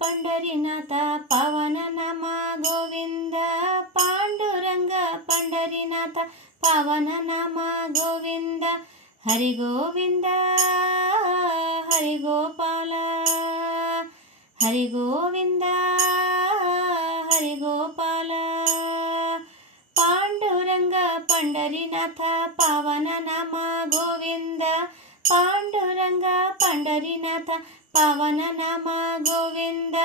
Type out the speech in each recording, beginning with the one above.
ಪಂಡರಿನಾಥ ಪವನ ನಮ ಗೋವಿಂದ, ಪಾಂಡುರಂಗ ಪಂಡರಿನಾಥ ಪವನ ನಮ ಗೋವಿಂದ ಹರಿ ಗೋವಿಂದ ಹರಿ ಗೋಪಾಲ ಹರಿ ಗೋವಿಂದ ಹರಿ ಗೋಪಾಲ ಪಾಂಡುರಂಗ ಪಂಡರಿನಾಥ ಪವನ ನಮ పాండురంగ పండరినాథ పవన నమ గోవింద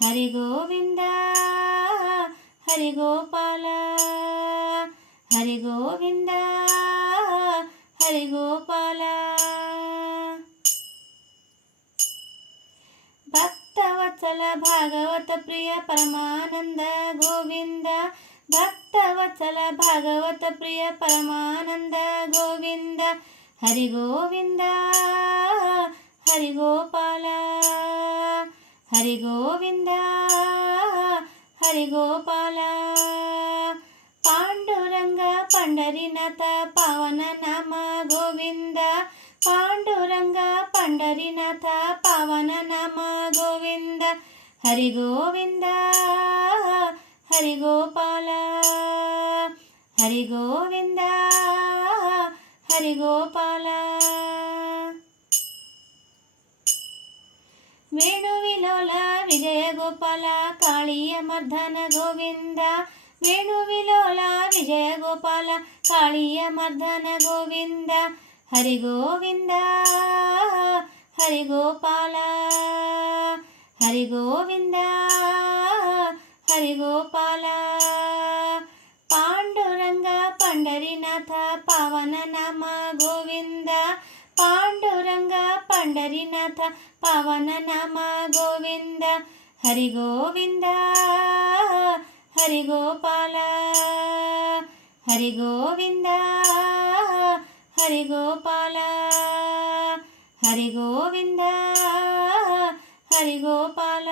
హరి గోవింద హరి గోపాల హరి గోవింద హరి గోపాల. భక్తవత్సల భాగవత ప్రియ పరమానంద గోవింద భక్తవత్సల భాగవత ప్రియ పరమానంద గోవింద హరి గోవింద హరి గోపాల హరి గోవింద హరి గోపాల. పాండురంగ పండరినత పవన నమ గోవింద పాండురంగ పండరినాథ పవన నమ గోవింద. హరి గోవింద హరి గోపాల హరి గోవిందా. హరిగోపాల. వేణువిలోల విజయ గోపాల కాళీయ మర్దన గోవింద. వేణువిలోల విజయ గోపాల కాళీయ మర్దన గోవింద. హరి గోవింద హరి గోపాల హరి గోవింద హరి గోపాల పవన నమ గోవింద పాండురంగ పండరినాథ పవన నమ గోవింద హరి గోవింద హరి గోపాల హరి గోవింద హరి గోపాల హరి గోవింద హరి గోపాల